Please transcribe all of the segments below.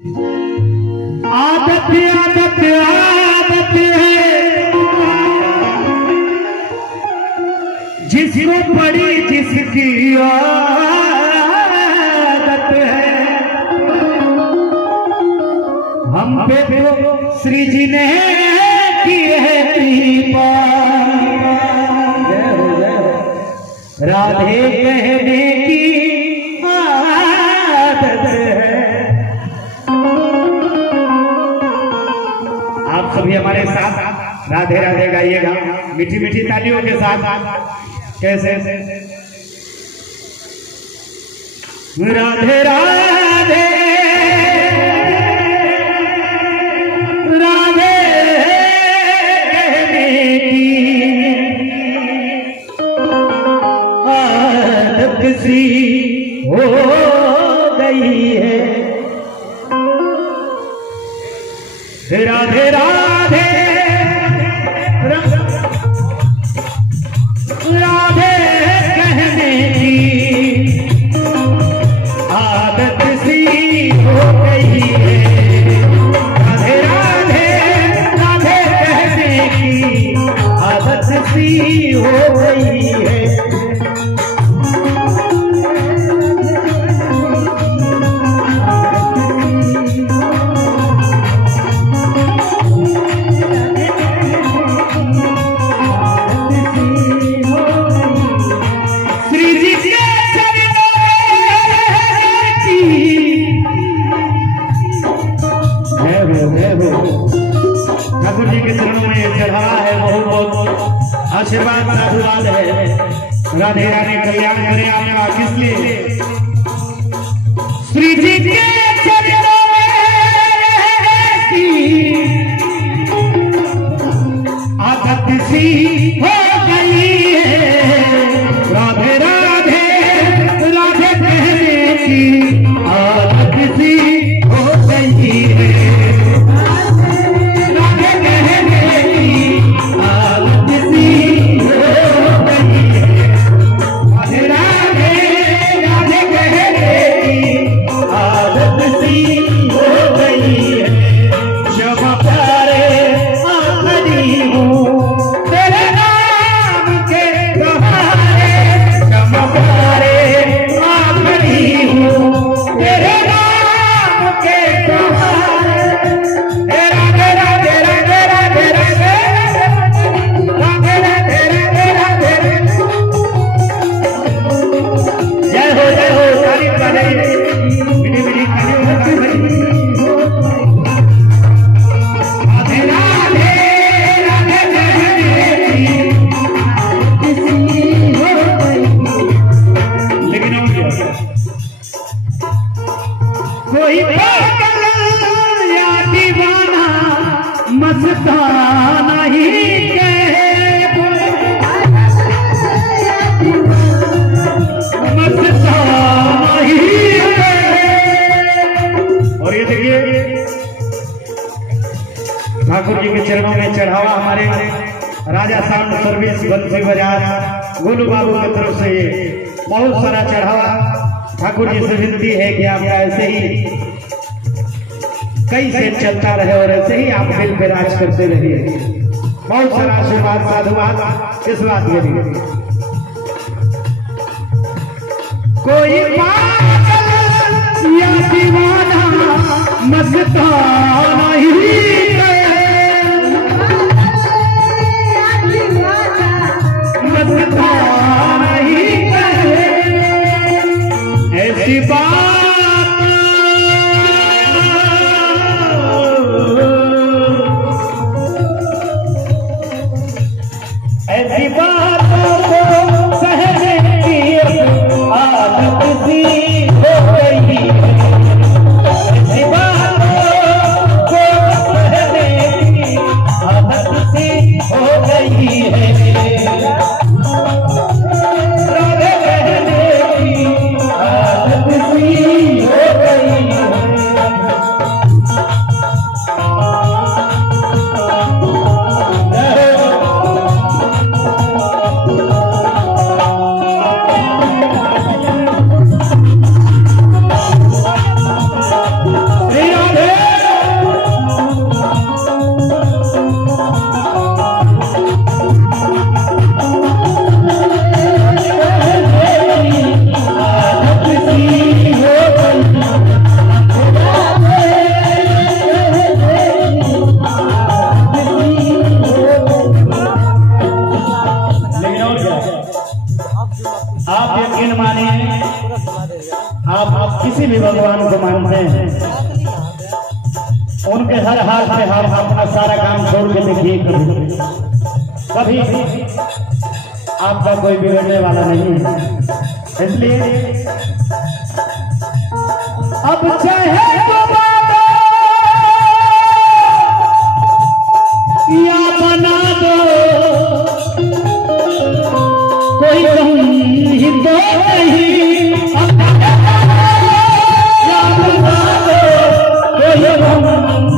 आदत आदत आदत है जिसको पड़ी जिसकी आदत है। हम पे तो श्री जी ने की है कृपा, राधे कहने की आदत है। आप सभी हमारे साथ राधे राधे गाइएगा मीठी मीठी तालियों के साथ। कैसे? राधे राधे राधे कहने की आदत सी हो गई है। राधे राधे राधे कहने की आदत सी हो गई है। राधे राधे राधे कहने की आदत सी हो गई है। ठाकुर जी के चरणों में चढ़ावा है, बहुत बहुत आशीर्वाद साधुवाद है। राधे राधे कल्याण करे आपका। किस लिए? श्री जी के चरणों में आदत सी हो गई है। राधे राधे राधे कहने की आदत सी हो गई है। कोई पागल या दीवाना मस्ताना ही मस्ताना ही। और ये देखिए ठाकुर जी के चरणों में चढ़ावा हमारे राजा साउंड सर्विस बंसी बाजार गोलू बाबू की तरफ से बहुत सारा चढ़ावा। ठाकुर जी से विनती है कि आप ऐसे ही कई से चलता रहे और ऐसे ही आप दिल पे राज करते रहिए। बहुत सारा आशीर्वाद साधुवाद इस बात के लिए। कोई पागल या दीवाना मस्ताना ही मस्ताना ही ऐसी बात ऐसी बातों को सहने की आदत सी हो गई। ऐसी बातों उनके हर हाल में हम अपना सारा काम छोड़ के देखिए, कभी आपका कोई बिगड़ने वाला नहीं है। इसलिए अब चाहे तो या बना दो, कोई गम ही तो नहीं, या बना दो कोई गम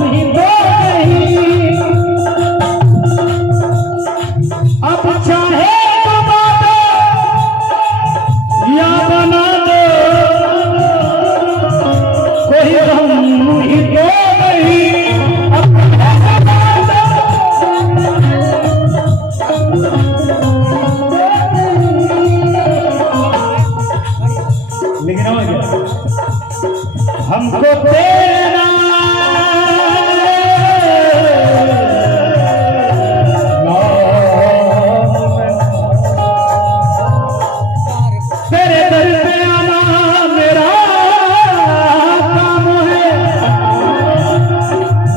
ही तो नहीं। अब चाहे तो बात या बना दो, कोई गम ही तो नहीं। लेकिन हमको तेरा तेरे दर पे आना मेरा काम है,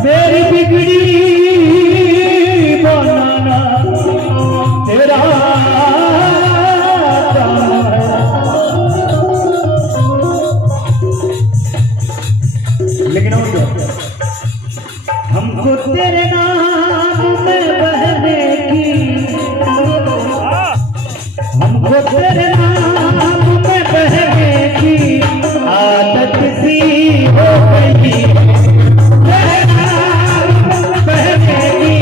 मेरी बिगड़ी बनाना तेरा काम है। लेकिन हमको तेरे नाम में बहने की, हमको तेरे नाम में बहने की आदत सी हो गई, तेरे नाम में बहने की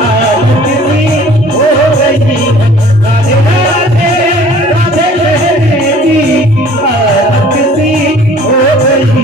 आदत सी हो गई, राधे राधे राधे बहने की आदत सी हो गई।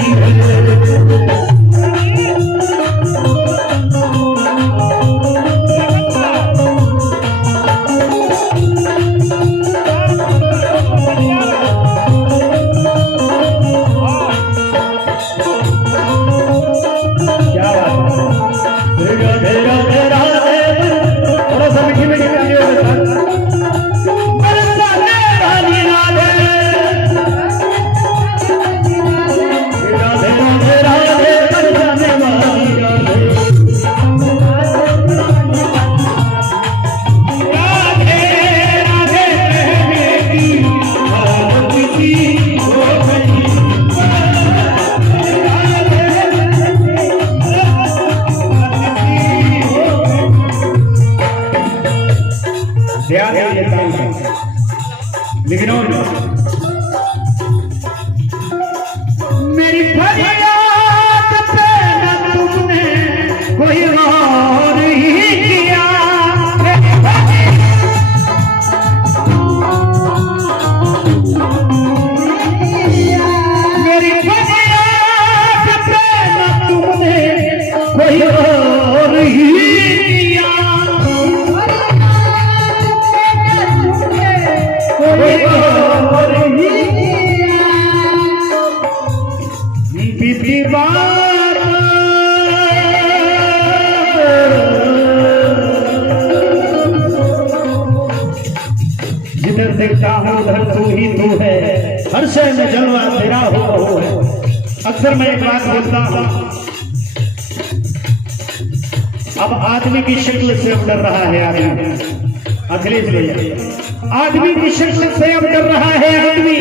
लेकिन मेरी फरियाद पे न तुमने कोई गौर ही किया, मेरी फरियाद पे न तुमने कोई गौर ही किया, बीती बार जिधर देखता हूँ उधर तू ही तू है, हर शय में जलवा तेरा हो है। अक्सर मैं एक बात बोलता हूँ, अब आदमी की शक्ल से अब डर रहा है आदमी, अखिलेश भैया आदमी की शक्ल से अब डर रहा है आदमी,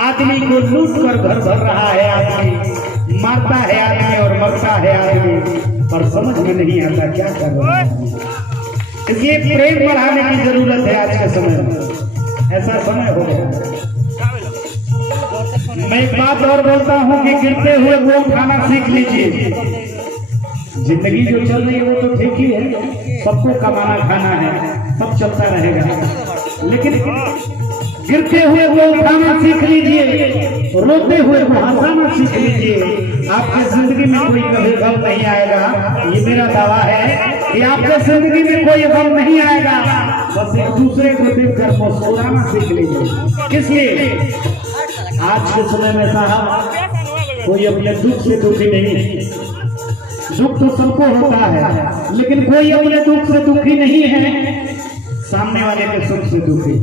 आदमी को लूट कर घर भर रहा है आदमी, मारता है आदमी और मरता है आदमी, पर समझ में नहीं आता क्या कर रहा है। इसलिए प्रेम बढ़ाने की जरूरत है आज के समय में, ऐसा समय हो गया। मैं एक बात और बोलता हूँ कि गिरते हुए वो उठाना सीख लीजिए। जिंदगी जो चल रही है वो तो ठीक ही है, सबको कमाना खाना है, सब चलता रहेगा, लेकिन गिरते हुए वो उठाना सीख लीजिए, रोते हुए वो हंसाना सीख लीजिए। आपकी जिंदगी में कोई कभी गम नहीं आएगा, ये मेरा दावा है कि आपकी जिंदगी में कोई गम नहीं आएगा। बस एक दूसरे को देखकर मुस्कुराना सीख लीजिए। इसलिए आज के समय में साहब कोई अपने दुख से दुखी नहीं, दुख तो सबको होता है, लेकिन कोई अपने दुख से दुखी नहीं है, सामने वाले के सुख से दुखी।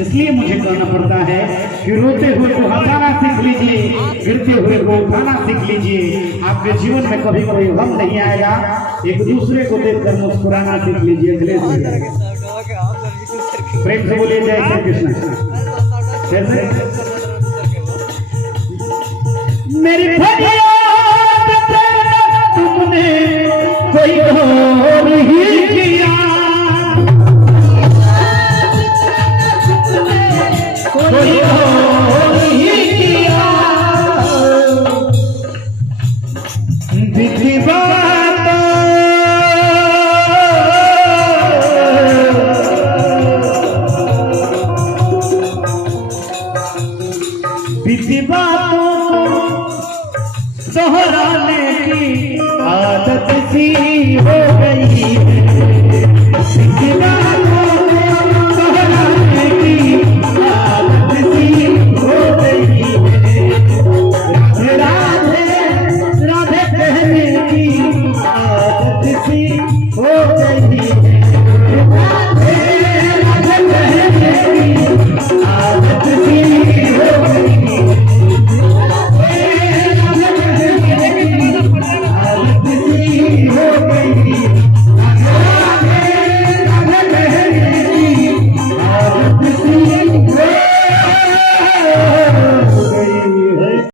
इसलिए मुझे कहना पड़ता है कि रोते हुए को हंसाना सीख लीजिए, गिरते हुए को उठाना सीख लीजिए। आपके जीवन में कभी कोई गम नहीं आएगा, एक दूसरे को देखकर मुस्कुराना सीख लीजिए। प्रेम से बोलिए जय श्री कृष्ण। मेरी फरियाद तुमने कोई और ही किया, कोई और ही किया। बीती बात बीती बातों दोहराने की आदत सी हो गई है।